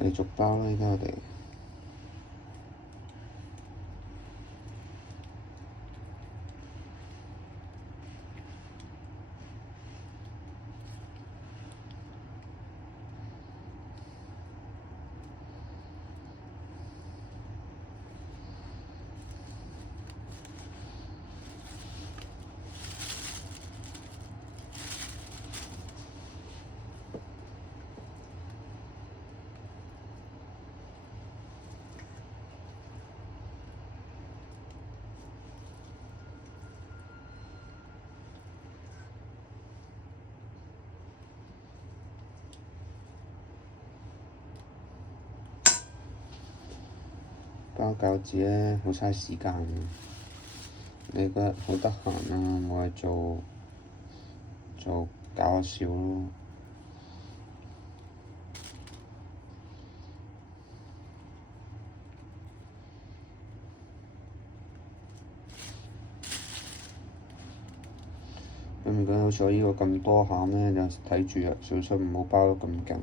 繼續包啦，而家我哋。包餃子咧好嘥時間嘅，你嗰日好得閒啊，冇嘢做，就搞下笑咯。咁如果好似我呢個咁多餡咧，就睇住啊，小心唔好包得咁勁，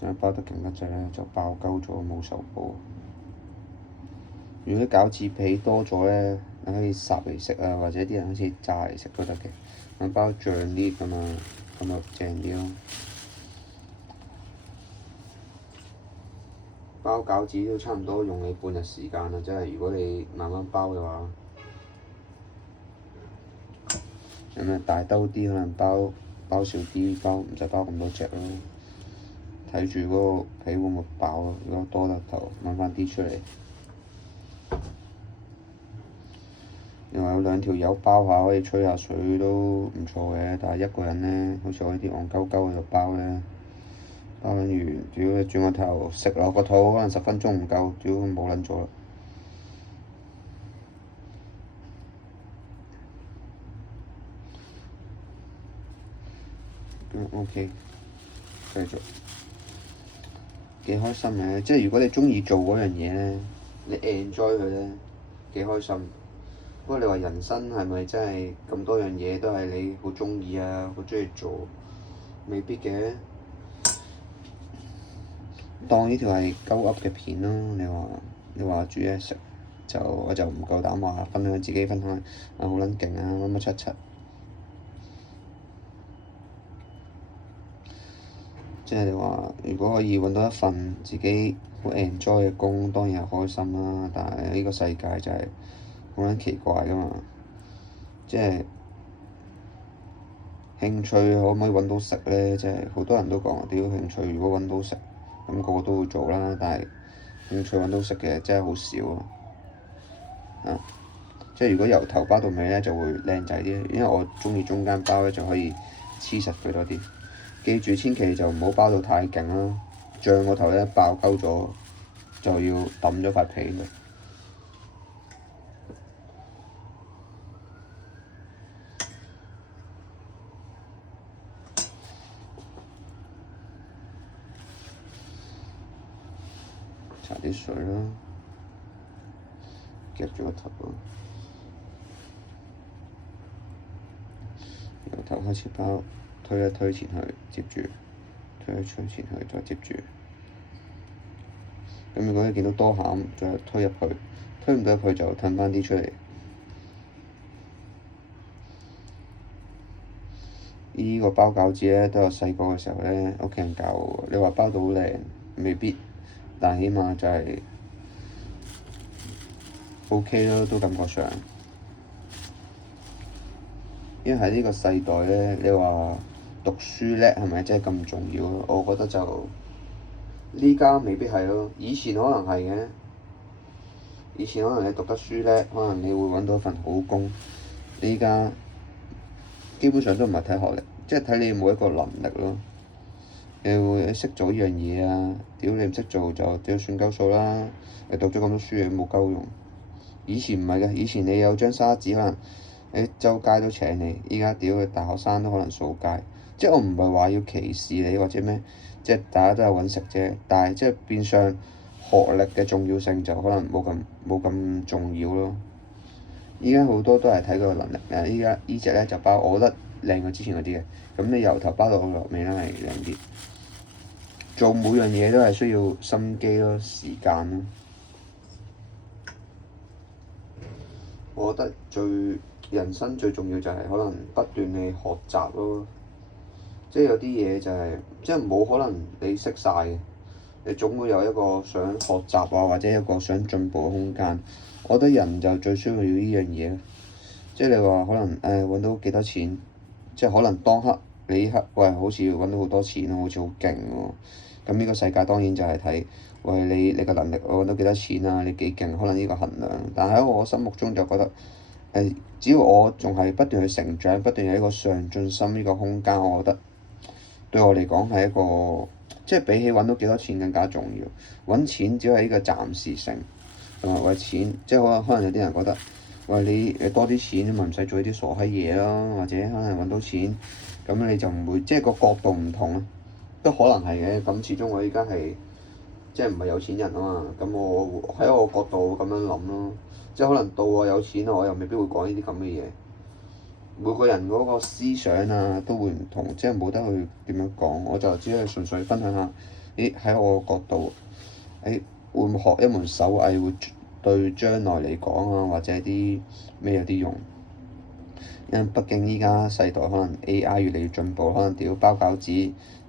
真係包得勁得滯咧，就爆鳩咗冇受補。如果啲餃子皮多咗咧，你可以烚嚟食啊，或者啲人好似炸嚟食都得嘅。咁包醬啲咁啊，咁就正啲咯。包餃子都差唔多用你半日時間啦，真係如果你慢慢包嘅話。咁啊大兜啲，可能包少啲，唔使包咁多隻咯。睇住嗰個皮會唔會爆咯？如果多得就揾翻啲出嚟。另外有2條友包下可以吹下水都唔錯嘅，但係一個人咧，好似我呢啲戇鳩鳩喺度包咧，包緊完，屌你轉個頭食落個肚，可能10分鐘唔夠，屌冇撚咗啦。OK，繼續幾開心嘅，即係如果你中意做嗰樣嘢咧，你 enjoy 佢咧，幾開心。不過你話人生係咪真係咁多樣嘢都係你好中意啊，好中意做？未必嘅。當呢條係鳩噏嘅片咯，你話煮嘢食，我就唔夠膽話自己分享啊好撚勁啊乜乜七七。即係你話，如果可以揾到一份自己好 enjoy 嘅工，當然係開心啦。但係呢個世界就係好撚奇怪㗎嘛，即係興趣可唔可以揾到食咧？即係好多人都講，屌興趣如果揾到食，咁個個都會做啦。但係興趣揾到食嘅真係好少啊！即係如果由頭包到尾咧，就會靚仔啲，因為我鍾意中間包咧就可以黐實佢多啲。記住，千祈就唔好包到太勁啦，醬個頭咧爆鳩咗，就要抌咗塊皮佢。搽啲水啦，夾住個頭咯，由頭開始包，推一推前去，接住，推一推前去，再接住。咁如果你見到多餡，再推入去，推唔到入去就褪翻啲出嚟。呢個包餃子咧，都有細個嘅時候咧，屋企人教我。你話包到好靚，未必，但起碼就係 OK 咯，都感覺上。因為喺呢個世代咧，你話讀書叻係咪真係咁重要？我覺得就呢家未必係咯，以前可能係嘅。以前可能你讀得書叻，可能你會揾到一份好工。呢家基本上都唔係睇學歷，即係睇你有冇一個能力咯。你識做呢樣嘢啊？屌你唔識做就屌算鳩數啦！你讀咗咁多書冇鳩用。以前唔係嘅，以前你有張沙紙可能你周街都請你。依家屌嘅大學生都可能掃街。即係我唔係話要歧視你或者咩，即係大家都係揾食啫。但係即係變相學歷嘅重要性就可能冇咁重要咯。依家好多都係睇佢個能力。依家呢隻咧就包，我覺得靚過之前嗰啲嘅。咁你由頭包到落尾咧係靚啲。做每樣嘢都係需要心機咯，時間咯。我覺得人生最重要就係可能不斷地學習咯。即係有啲嘢就係即係冇可能你識晒嘅，你總會有一個想學習啊，或者一個想進步嘅空間。我覺得人就最需要呢樣嘢。即係你話可能揾到幾多錢，即係可能當刻你呢刻喂好似揾到好多錢，好似好勁喎。咁呢個世界當然就係睇喂你個能力揾到幾多錢啊，你幾勁，可能呢個衡量。但喺我心目中就覺得只要我仲係不斷去成長，不斷有一個上進心呢個空間，我覺得對我嚟講係一個即係比起揾到幾多錢更加重要。揾錢只係一個暫時性，同埋為錢即係可能有啲人覺得。喂，你多啲錢咪唔使做啲傻閪嘢咯，或者可能揾到錢，咁你就唔會即係個角度唔同咯，都可能係嘅。咁始終我依家係即係唔係有錢人啊嘛，咁我喺我角度咁樣諗咯，即係可能到我有錢我又未必會講呢啲咁嘅嘢。每個人嗰個思想啊都會唔同，即係冇得去點樣講，我就只係純粹分享下，喺我個角度，會唔會學一門手藝會對將來嚟講啊，或者啲咩有啲用？因為畢竟依家世代可能 AI 越嚟越進步，可能屌包餃子，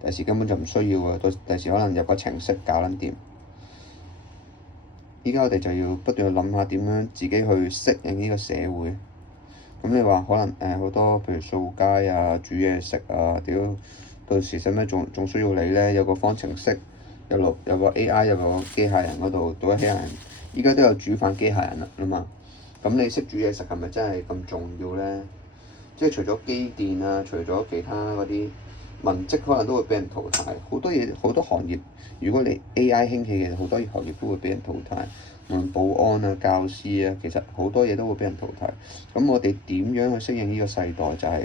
第時根本就唔需要啊，到第時可能有個程式搞撚掂。依家我哋就要不斷去諗下點樣自己去適應呢個社會。咁你話可能好多譬如掃街啊、煮嘢食啊，屌到時使咩仲需要你咧？有個方程式，有個 AI，有個機械人嗰度，到咗機械人。依家都有煮飯機械人啦嘛，咁你識煮嘢食係咪真係咁重要咧？即係除咗機電啊，除咗其他嗰啲文職，可能都會俾人淘汰。好多嘢，好多行業，如果你 AI 興起嘅，好多行業都會俾人淘汰。無論保安啊、教師啊，其實好多嘢都會俾人淘汰。咁我哋點樣去適應呢個世代？就係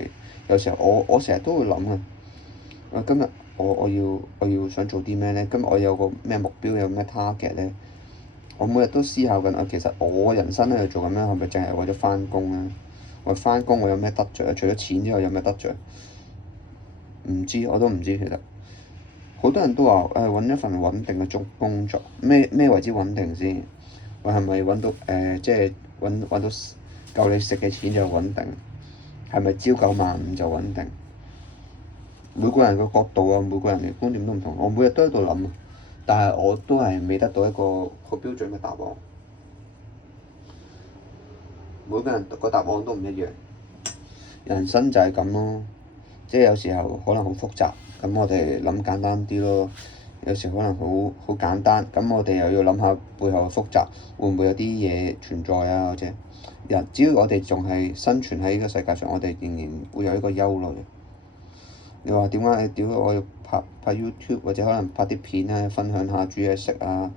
有時候我成日都會諗啊，今日我要想做啲咩咧？今日我有個咩目標，有咩 target 咧？我每日都思考緊啊，其實我人生喺度做緊咩？係咪淨係為咗返工咧？我返工我有咩得着啊？除咗錢之外有咩得着？唔知，我都唔知其實。好多人都話揾一份穩定嘅工作，咩為之穩定先？我係咪揾到即係揾到夠你食嘅錢就穩定？係咪朝九晚五就穩定？每個人嘅角度啊，每個人嘅觀點都唔同。我每日都喺度諗，但係我都係未得到一個好標準嘅答案。每個人個答案都唔一樣。人生就係咁咯，即係有時候可能好複雜，咁我哋諗簡單啲咯。有時可能好簡單，咁我哋又要諗下背後嘅複雜，會唔會有啲嘢存在啊？或者只要我哋仲係生存喺呢個世界上，我哋仍然會有一個憂慮。你話點解？屌我要拍 YouTube 或者可能拍啲片啊，分享下煮嘢食啊，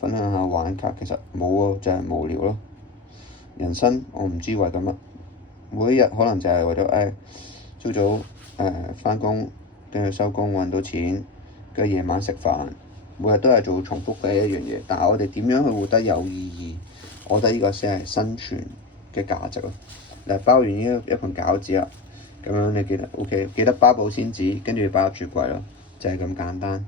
分享下玩卡，其實冇啊，就係無聊咯。人生我唔知為咗乜，每一日可能就係為咗朝早返工，跟住收工揾到錢，跟住夜晚食飯，每日都係做重複嘅一樣嘢。但係我哋點樣去活得有意義？我覺得呢個先係生存嘅價值咯。嗱，包完呢一盤餃子啦，咁樣你記得 OK，記得包保鮮紙，跟住擺入雪櫃咯，就係咁簡單。